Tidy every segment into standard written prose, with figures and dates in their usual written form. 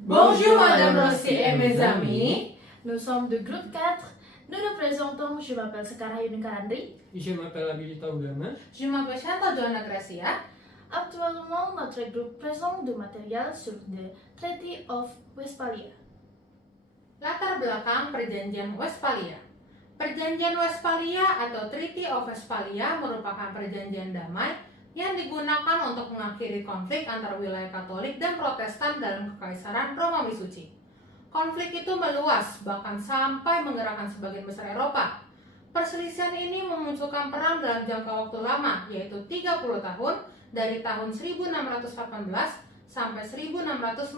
Bonjour Madame Rossi et mes amis. Nous sommes de groupe 4. Nous nous présentons. Je m'appelle Sekarah Yuni Karandri. Je m'appelle Abilita Ugama. Je m'appelle Chantal Johanna Gracia. Actuellement, notre groupe présente du matériel sur le Treaty of Westphalia. Latar belakang Perjanjian Westphalia. Perjanjian Westphalia atau Treaty of Westphalia merupakan perjanjian damai yang digunakan untuk mengakhiri konflik antara wilayah Katolik dan Protestan dalam Kekaisaran Romawi Suci. Konflik itu meluas, bahkan sampai menggerakkan sebagian besar Eropa. Perselisihan ini memunculkan perang dalam jangka waktu lama, yaitu 30 tahun dari tahun 1618 sampai 1648.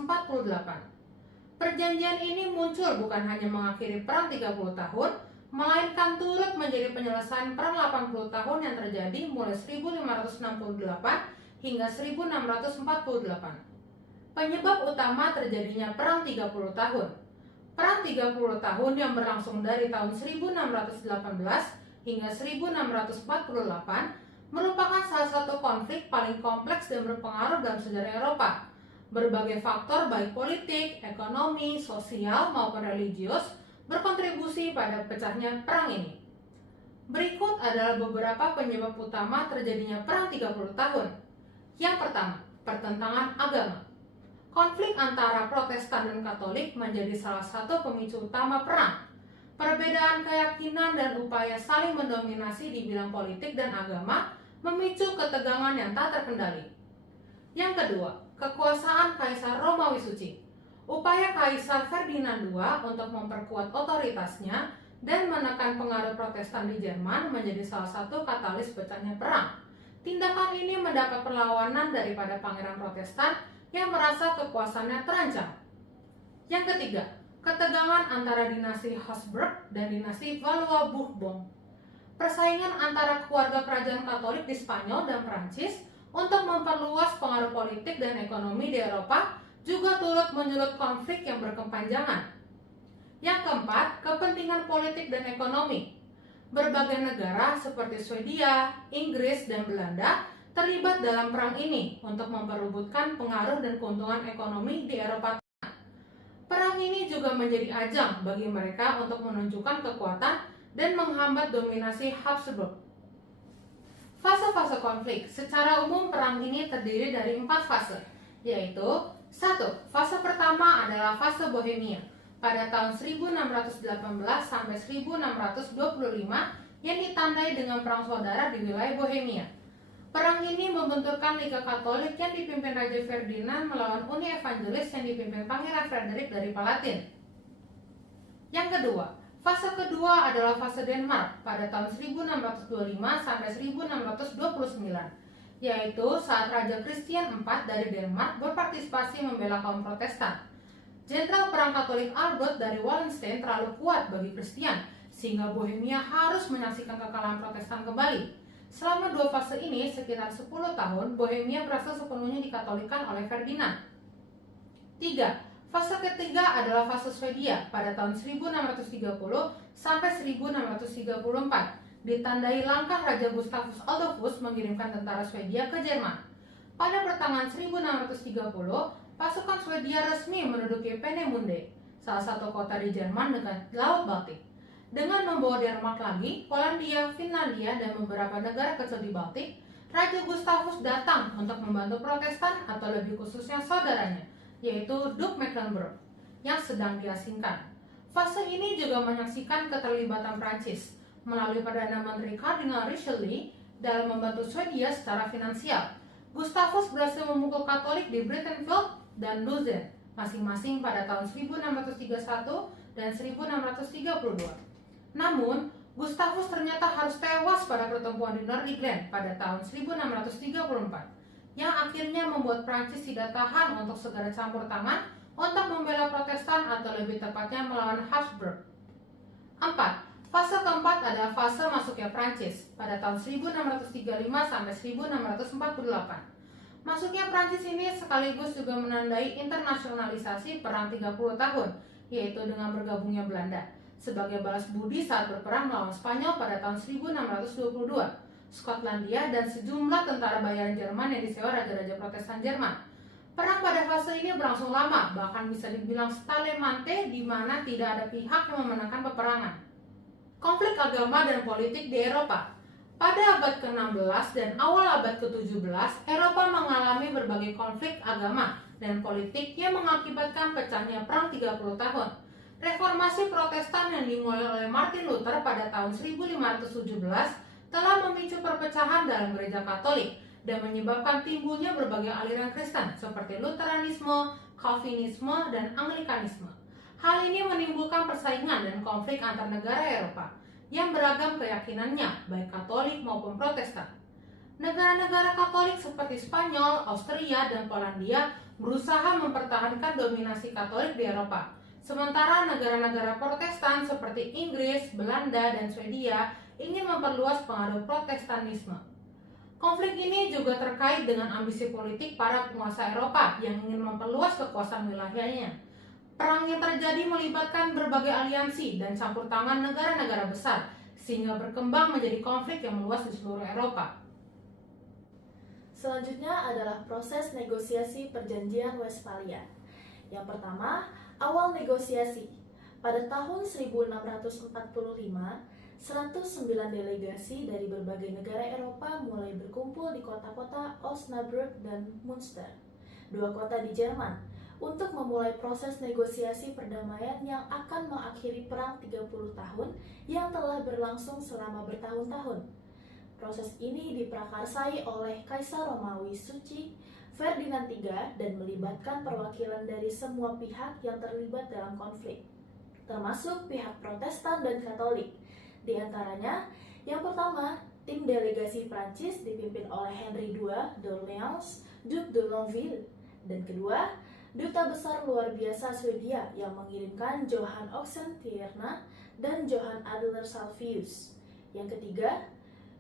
Perjanjian ini muncul bukan hanya mengakhiri perang 30 tahun, melainkan turut menjadi penyelesaian perang 80 tahun yang terjadi mulai 1568 hingga 1648. Penyebab utama terjadinya perang 30 tahun. Perang 30 tahun yang berlangsung dari tahun 1618 hingga 1648 merupakan salah satu konflik paling kompleks dan berpengaruh dalam sejarah Eropa. Berbagai faktor baik politik, ekonomi, sosial maupun religius berkontribusi pada pecahnya perang ini. Berikut adalah beberapa penyebab utama terjadinya perang 30 tahun. Yang pertama, pertentangan agama. Konflik antara Protestan dan Katolik menjadi salah satu pemicu utama perang. Perbedaan keyakinan dan upaya saling mendominasi di bidang politik dan agama memicu ketegangan yang tak terkendali. Yang kedua, kekuasaan Kaisar Romawi Suci. Upaya Kaisar Ferdinand II untuk memperkuat otoritasnya dan menekan pengaruh Protestan di Jerman menjadi salah satu katalis pecahnya perang. Tindakan ini mendapat perlawanan daripada Pangeran Protestan yang merasa kekuasaannya terancam. Yang ketiga, ketegangan antara dinasti Habsburg dan dinasti Valois-Bourbon. Persaingan antara keluarga kerajaan Katolik di Spanyol dan Prancis untuk memperluas pengaruh politik dan ekonomi di Eropa juga turut menyulut konflik yang berkepanjangan. Yang keempat, kepentingan politik dan ekonomi. Berbagai negara seperti Swedia, Inggris, dan Belanda terlibat dalam perang ini untuk memperebutkan pengaruh dan keuntungan ekonomi di Eropa Tengah. Perang ini juga menjadi ajang bagi mereka untuk menunjukkan kekuatan dan menghambat dominasi Habsburg. Fase-fase konflik. Secara umum perang ini terdiri dari 4 fase, yaitu 1. Fase pertama adalah fase Bohemia pada tahun 1618 sampai 1625 yang ditandai dengan perang saudara di wilayah Bohemia. Perang ini membenturkan Liga Katolik yang dipimpin Raja Ferdinand melawan Uni Evangelis yang dipimpin Pangeran Frederick dari Palatin. Yang kedua, fase kedua adalah fase Denmark pada tahun 1625 sampai 1629, yaitu saat Raja Christian IV dari Denmark berpartisipasi membela kaum Protestan. Jenderal Perang Katolik Albert dari Wallenstein terlalu kuat bagi Kristian, sehingga Bohemia harus menyaksikan kekalahan Protestan kembali. Selama 2 fase ini, sekitar 10 tahun, Bohemia berhasil sepenuhnya dikatolikan oleh Ferdinand. 3. Fase ketiga adalah fase Swedia pada tahun 1630 sampai 1634, ditandai langkah Raja Gustavus Adolphus mengirimkan tentara Swedia ke Jerman. Pada pertengahan 1630, pasukan Swedia resmi menduduki Peenemünde, salah satu kota di Jerman dekat Laut Baltik. Dengan membawa Denmark lagi, Polandia, Finlandia, dan beberapa negara kecil di Baltik, Raja Gustavus datang untuk membantu Protestan atau lebih khususnya saudaranya, yaitu Duke Mecklenburg, yang sedang diasingkan. Fase ini juga menyaksikan keterlibatan Prancis melalui Perdana Menteri Kardinal Richelieu dalam membantu Swedia secara finansial. Gustavus berhasil memukul Katolik di Breitenfeld dan Luzern, masing-masing pada tahun 1631 dan 1632. Namun, Gustavus ternyata harus tewas pada pertempuran di Nordligland pada tahun 1634, yang akhirnya membuat Prancis tidak tahan untuk segera campur tangan untuk membela Protestan atau lebih tepatnya melawan Habsburg. 4. Fase keempat adalah fase masuknya Prancis pada tahun 1635 sampai 1648. Masuknya Prancis ini sekaligus juga menandai internasionalisasi perang 30 tahun, yaitu dengan bergabungnya Belanda sebagai balas budi saat berperang melawan Spanyol pada tahun 1622. Skotlandia dan sejumlah tentara bayaran Jerman yang disewa raja-raja Protestan Jerman. Perang pada fase ini berlangsung lama, bahkan bisa dibilang stalemate, di mana tidak ada pihak yang memenangkan peperangan. Konflik agama dan politik di Eropa. Pada abad ke-16 dan awal abad ke-17, Eropa mengalami berbagai konflik agama dan politik yang mengakibatkan pecahnya perang 30 tahun. Reformasi Protestan yang dimulai oleh Martin Luther pada tahun 1517 telah memicu perpecahan dalam gereja Katolik dan menyebabkan timbulnya berbagai aliran Kristen seperti Lutheranisme, Calvinisme, dan Anglikanisme. Hal ini menimbulkan persaingan dan konflik antar negara Eropa yang beragam keyakinannya, baik Katolik maupun Protestan. Negara-negara Katolik seperti Spanyol, Austria, dan Polandia berusaha mempertahankan dominasi Katolik di Eropa. Sementara negara-negara Protestan seperti Inggris, Belanda, dan Swedia ingin memperluas pengaruh Protestanisme. Konflik ini juga terkait dengan ambisi politik para penguasa Eropa yang ingin memperluas kekuasaan wilayahnya. Perang yang terjadi melibatkan berbagai aliansi dan campur tangan negara-negara besar, sehingga berkembang menjadi konflik yang meluas di seluruh Eropa. Selanjutnya adalah proses negosiasi Perjanjian Westphalia. Yang pertama, awal negosiasi. Pada tahun 1645, 109 delegasi dari berbagai negara Eropa mulai berkumpul di kota-kota Osnabrück dan Münster, dua kota di Jerman, untuk memulai proses negosiasi perdamaian yang akan mengakhiri perang 30 tahun yang telah berlangsung selama bertahun-tahun. Proses ini diprakarsai oleh Kaisar Romawi Suci Ferdinand III dan melibatkan perwakilan dari semua pihak yang terlibat dalam konflik, termasuk pihak Protestan dan Katolik. Di antaranya, yang pertama, tim delegasi Prancis dipimpin oleh Henry II d'Orléans, Duc de Longueville, dan kedua, duta besar luar biasa Swedia yang mengirimkan Johan Oxenstierna dan Johan Adler Salvius. Yang ketiga,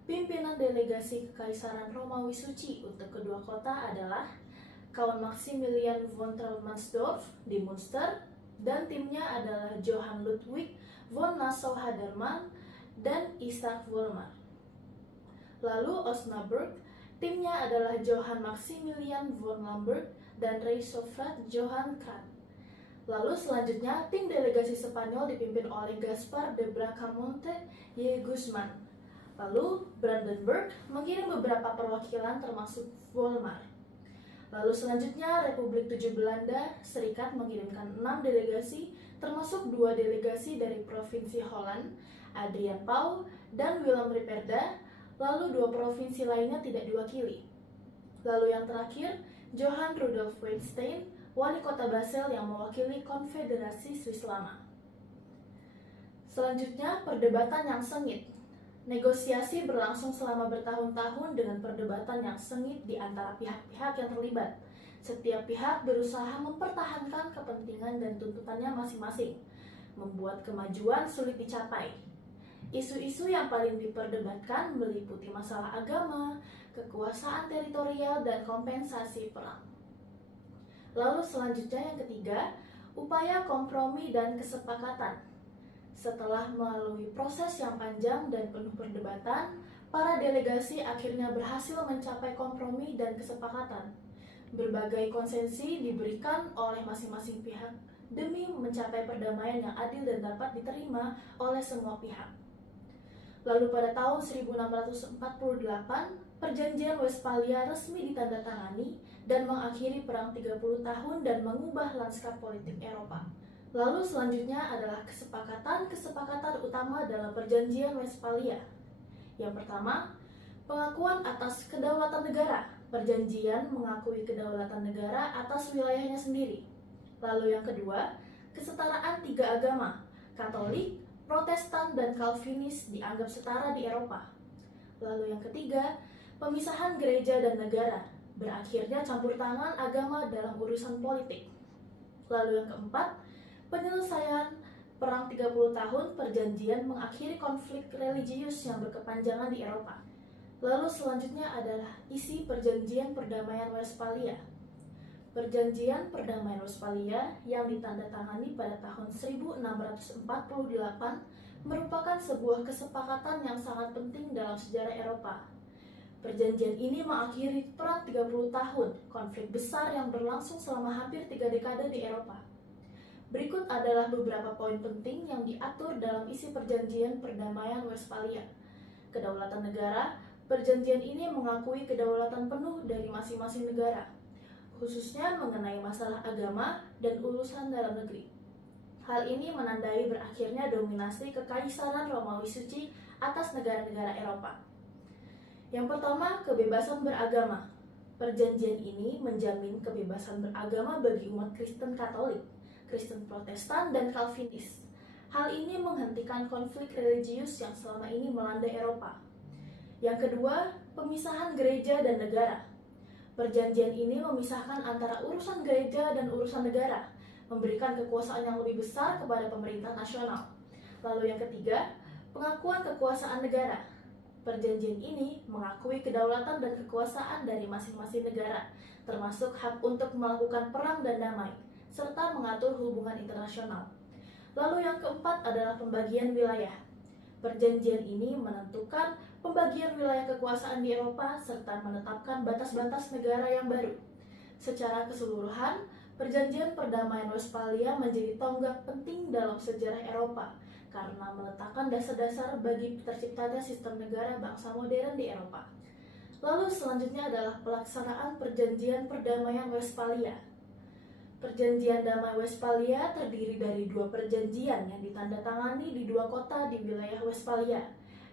pimpinan delegasi Kekaisaran Romawi Suci untuk kedua kota adalah Count Maximilian von Traumansdorff di Münster, dan timnya adalah Johann Ludwig von Nassau-Haderman dan Isaac Wolmer. Lalu Osnabrück, timnya adalah Johann Maximilian von Lamberg dan Reichsofrat Johann Kahn. Lalu selanjutnya tim delegasi Spanyol dipimpin oleh Gaspar de Bracamonte y Guzman. Lalu Brandenburg mengirim beberapa perwakilan termasuk Wolmer. Lalu selanjutnya Republik Tujuh Belanda Serikat mengirimkan 6 delegasi termasuk 2 delegasi dari Provinsi Holland, Adrian Pauw dan Willem Ripperda, lalu 2 provinsi lainnya tidak diwakili. Lalu yang terakhir, Johann Rudolf Wettstein, wali kota Basel yang mewakili Konfederasi Swiss Lama. Selanjutnya, perdebatan yang sengit. Negosiasi berlangsung selama bertahun-tahun dengan perdebatan yang sengit di antara pihak-pihak yang terlibat. Setiap pihak berusaha mempertahankan kepentingan dan tuntutannya masing-masing, membuat kemajuan sulit dicapai. Isu-isu yang paling diperdebatkan meliputi masalah agama, kekuasaan teritorial, dan kompensasi perang. Lalu selanjutnya yang ketiga, upaya kompromi dan kesepakatan. Setelah melalui proses yang panjang dan penuh perdebatan, para delegasi akhirnya berhasil mencapai kompromi dan kesepakatan. Berbagai konsesi diberikan oleh masing-masing pihak demi mencapai perdamaian yang adil dan dapat diterima oleh semua pihak. Lalu pada tahun 1648, Perjanjian Westphalia resmi ditandatangani dan mengakhiri perang 30 tahun dan mengubah lanskap politik Eropa. Lalu selanjutnya adalah kesepakatan utama dalam Perjanjian Westphalia. Yang pertama, pengakuan atas kedaulatan negara. Perjanjian mengakui kedaulatan negara atas wilayahnya sendiri. Lalu yang kedua, kesetaraan 3 agama, Katolik, Protestan, dan Calvinis dianggap setara di Eropa. Lalu yang ketiga, pemisahan gereja dan negara, berakhirnya campur tangan agama dalam urusan politik. Lalu yang keempat, penyelesaian perang 30 tahun perjanjian mengakhiri konflik religius yang berkepanjangan di Eropa. Lalu selanjutnya adalah isi Perjanjian Perdamaian Westphalia. Perjanjian Perdamaian Westphalia yang ditandatangani pada tahun 1648 merupakan sebuah kesepakatan yang sangat penting dalam sejarah Eropa. Perjanjian ini mengakhiri perang 30 tahun, konflik besar yang berlangsung selama hampir 3 dekade di Eropa. Berikut adalah beberapa poin penting yang diatur dalam isi perjanjian perdamaian Westphalia. Kedaulatan negara, perjanjian ini mengakui kedaulatan penuh dari masing-masing negara, khususnya mengenai masalah agama dan urusan dalam negeri. Hal ini menandai berakhirnya dominasi Kekaisaran Romawi Suci atas negara-negara Eropa. Yang pertama, kebebasan beragama. Perjanjian ini menjamin kebebasan beragama bagi umat Kristen Katolik, Kristen Protestan, dan Calvinis. Hal ini menghentikan konflik religius yang selama ini melanda Eropa. Yang kedua, pemisahan gereja dan negara. Perjanjian ini memisahkan antara urusan gereja dan urusan negara, memberikan kekuasaan yang lebih besar kepada pemerintah nasional. Lalu yang ketiga, pengakuan kekuasaan negara. Perjanjian ini mengakui kedaulatan dan kekuasaan dari masing-masing negara, termasuk hak untuk melakukan perang dan damai, serta mengatur hubungan internasional. Lalu yang keempat adalah pembagian wilayah. Perjanjian ini menentukan pembagian wilayah kekuasaan di Eropa serta menetapkan batas-batas negara yang baru. Secara keseluruhan, Perjanjian Perdamaian Westphalia menjadi tonggak penting dalam sejarah Eropa karena meletakkan dasar-dasar bagi terciptanya sistem negara bangsa modern di Eropa. Lalu selanjutnya adalah pelaksanaan Perjanjian Perdamaian Westphalia. Perjanjian Damai Westphalia terdiri dari 2 perjanjian yang ditandatangani di 2 kota di wilayah Westphalia,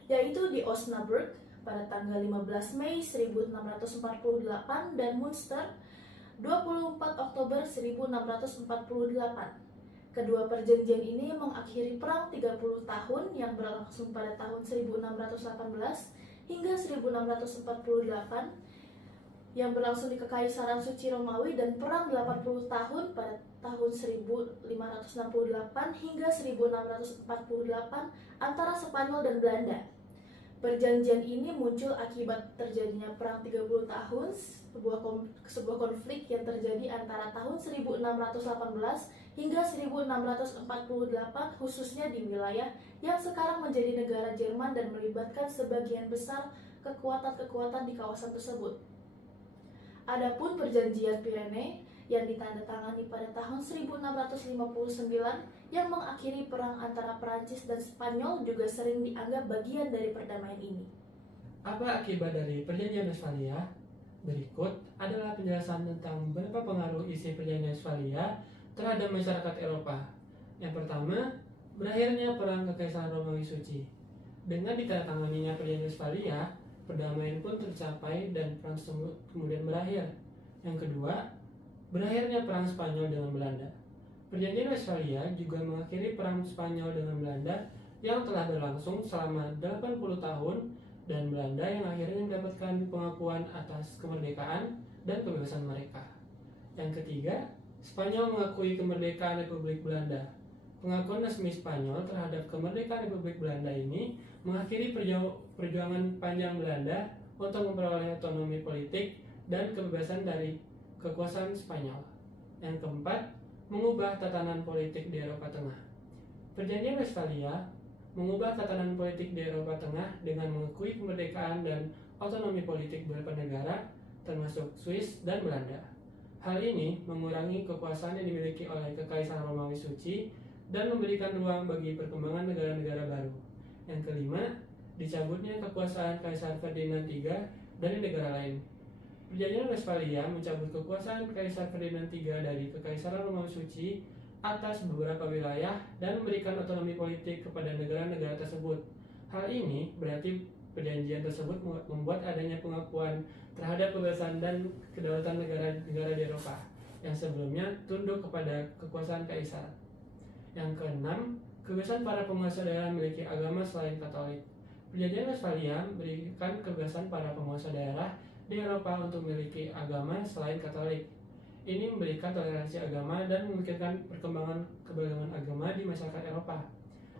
yaitu di Osnabrück pada tanggal 15 Mei 1648 dan Münster 24 Oktober 1648. Kedua perjanjian ini mengakhiri perang 30 tahun yang berlangsung pada tahun 1618 hingga 1648 yang berlangsung di Kekaisaran Suci Romawi dan perang 80 tahun pada tahun 1568 hingga 1648 antara Spanyol dan Belanda. Perjanjian ini muncul akibat terjadinya perang 30 tahun, sebuah konflik yang terjadi antara tahun 1618 hingga 1648 khususnya di wilayah yang sekarang menjadi negara Jerman dan melibatkan sebagian besar kekuatan-kekuatan di kawasan tersebut. Adapun perjanjian Pirene yang ditandatangani pada tahun 1659 yang mengakhiri perang antara Perancis dan Spanyol juga sering dianggap bagian dari perdamaian ini. Apa akibat dari Perjanjian Westphalia? Berikut adalah penjelasan tentang beberapa pengaruh isi Perjanjian Westphalia terhadap masyarakat Eropa. Yang pertama, berakhirnya Perang Kekaisaran Romawi Suci. Dengan ditandatanganinya Perjanjian Westphalia, perdamaian pun tercapai dan perang tersebut kemudian berakhir. Yang kedua, berakhirnya Perang Spanyol dengan Belanda. Perjanjian Westphalia juga mengakhiri Perang Spanyol dengan Belanda yang telah berlangsung selama 80 tahun dan Belanda yang akhirnya mendapatkan pengakuan atas kemerdekaan dan kebebasan mereka. Yang ketiga, Spanyol mengakui kemerdekaan Republik Belanda. Pengakuan resmi Spanyol terhadap kemerdekaan Republik Belanda ini mengakhiri perjuangan panjang Belanda untuk memperoleh otonomi politik dan kebebasan dari kekuasaan Spanyol. Yang keempat, mengubah tatanan politik di Eropa Tengah. Perjanjian Westphalia mengubah tatanan politik di Eropa Tengah dengan mengakui kemerdekaan dan otonomi politik beberapa negara, termasuk Swiss dan Belanda. Hal ini mengurangi kekuasaan yang dimiliki oleh Kekaisaran Romawi Suci dan memberikan ruang bagi perkembangan negara-negara baru. Yang kelima, dicabutnya kekuasaan Kaisar Ferdinand III dari negara lain. Perjanjian Westphalia mencabut kekuasaan Kaisar Ferdinand III dari Kekaisaran Romawi Suci atas beberapa wilayah dan memberikan otonomi politik kepada negara-negara tersebut. Hal ini berarti perjanjian tersebut membuat adanya pengakuan terhadap kebebasan dan kedaulatan negara-negara di Eropa yang sebelumnya tunduk kepada kekuasaan kaisar. Yang keenam, kebebasan para penguasa daerah memiliki agama selain Katolik. Perjanjian Westphalia memberikan kebebasan para penguasa daerah di Eropa untuk memiliki agama selain Katolik. Ini memberikan toleransi agama dan memungkinkan perkembangan keberagaman agama di masyarakat Eropa.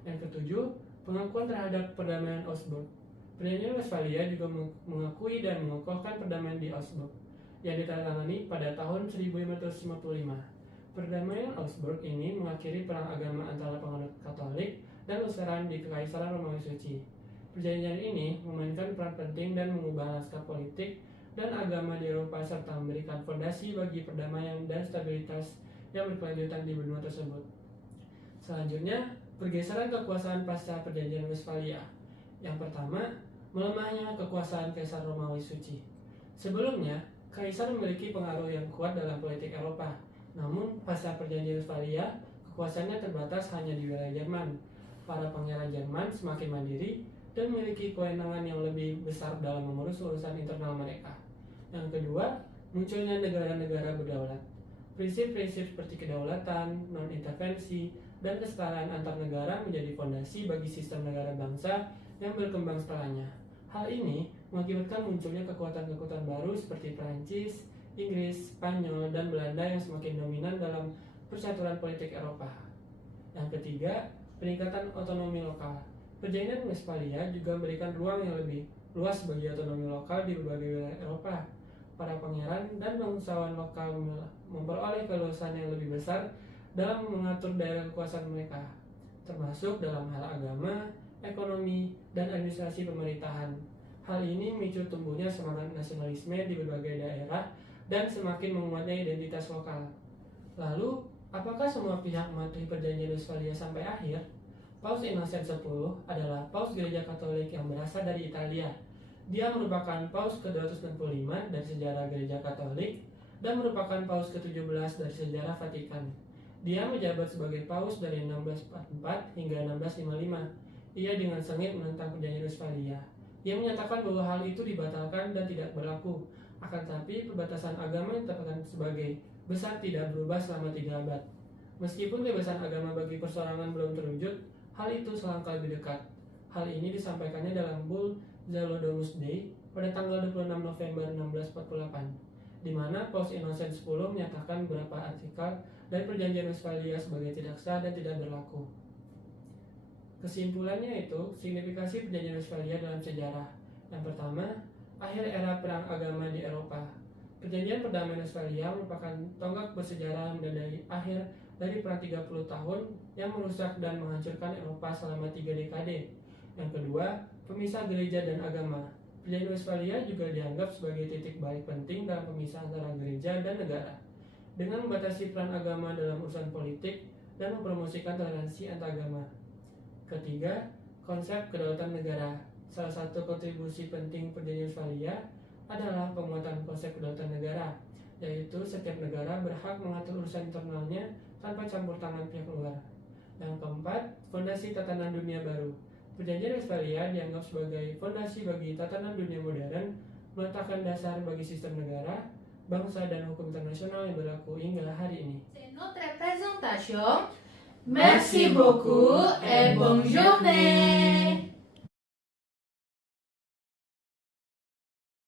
Yang ketujuh, pengakuan terhadap perdamaian Augsburg. Perjanjian Westphalia juga mengakui dan mengokohkan perdamaian di Augsburg yang ditandatangani pada tahun 1555. Perdamaian Augsburg ini mengakhiri perang agama antara penganut Katolik dan Lutheran di Kekaisaran Romawi Suci. Perjanjian ini memainkan peran penting dan mengubah lanskap politik dan agama di Eropa serta memberikan fondasi bagi perdamaian dan stabilitas yang berkelanjutan di benua tersebut. Selanjutnya, pergeseran kekuasaan pasca Perjanjian Westphalia. Yang pertama, melemahnya kekuasaan Kaisar Romawi Suci. Sebelumnya, Kaisar memiliki pengaruh yang kuat dalam politik Eropa. Namun, pasca Perjanjian Westphalia, kekuasaannya terbatas hanya di wilayah Jerman. Para pangeran Jerman semakin mandiri dan memiliki kewenangan yang lebih besar dalam mengurus urusan internal mereka. Yang kedua, munculnya negara-negara berdaulat. Prinsip-prinsip seperti kedaulatan, non-intervensi, dan kesetaraan antar negara menjadi fondasi bagi sistem negara bangsa yang berkembang setelahnya. Hal ini mengakibatkan munculnya kekuatan-kekuatan baru seperti Prancis, Inggris, Spanyol, dan Belanda yang semakin dominan dalam percaturan politik Eropa. Yang ketiga, peningkatan otonomi lokal. Perjanjian Westphalia juga memberikan ruang yang lebih luas bagi otonomi lokal di berbagai wilayah Eropa. Para pangeran dan bangsawan lokal memperoleh keleluasan yang lebih besar dalam mengatur daerah kekuasaan mereka, termasuk dalam hal agama, ekonomi, dan administrasi pemerintahan. Hal ini memicu tumbuhnya semangat nasionalisme di berbagai daerah dan semakin menguatnya identitas lokal. Lalu, apakah semua pihak mematuhi Perjanjian Westphalia sampai akhir? Paus Innocent X adalah Paus Gereja Katolik yang berasal dari Italia. Dia merupakan Paus ke-265 dari sejarah Gereja Katolik dan merupakan Paus ke-17 dari sejarah Vatikan. Dia menjabat sebagai Paus dari 1644 hingga 1655. Ia dengan sengit menentang Perjanjian Westphalia. Ia menyatakan bahwa hal itu dibatalkan dan tidak berlaku. Akan tetapi, perbatasan agama yang ditetapkan sebagai besar tidak berubah selama 3 abad. Meskipun kebebasan agama bagi perseorangan belum terwujud, hal itu selangkah lebih dekat. Hal ini disampaikannya dalam Bull Zalodomus Dei pada tanggal 26 November 1648, di mana Paus Innocent X menyatakan beberapa artikel dari Perjanjian Westphalia sebagai tidak sah dan tidak berlaku. Kesimpulannya itu, signifikasi Perjanjian Westphalia dalam sejarah. Yang pertama, akhir era perang agama di Eropa. Perjanjian Perdamaian Westphalia merupakan tonggak bersejarah yang menandai akhir dari perang 30 tahun yang merusak dan menghancurkan Eropa selama 3 dekade. Yang kedua, pemisah gereja dan agama. Perjanjian Westphalia juga dianggap sebagai titik balik penting dalam pemisah antara gereja dan negara. Dengan membatasi peran agama dalam urusan politik dan mempromosikan toleransi antaragama. Ketiga, konsep kedaulatan negara. Salah satu kontribusi penting Perjanjian Westphalia adalah penguatan konsep kedaulatan negara, yaitu setiap negara berhak mengatur urusan internalnya tanpa campur tangan pihak luar. Yang keempat, fondasi tatanan dunia baru. Perjanjian Westphalia dianggap sebagai fondasi bagi tatanan dunia modern, meletakkan dasar bagi sistem negara, bangsa, dan hukum internasional yang berlaku hingga hari ini. C'est notre présentation. Merci beaucoup et bonne journée.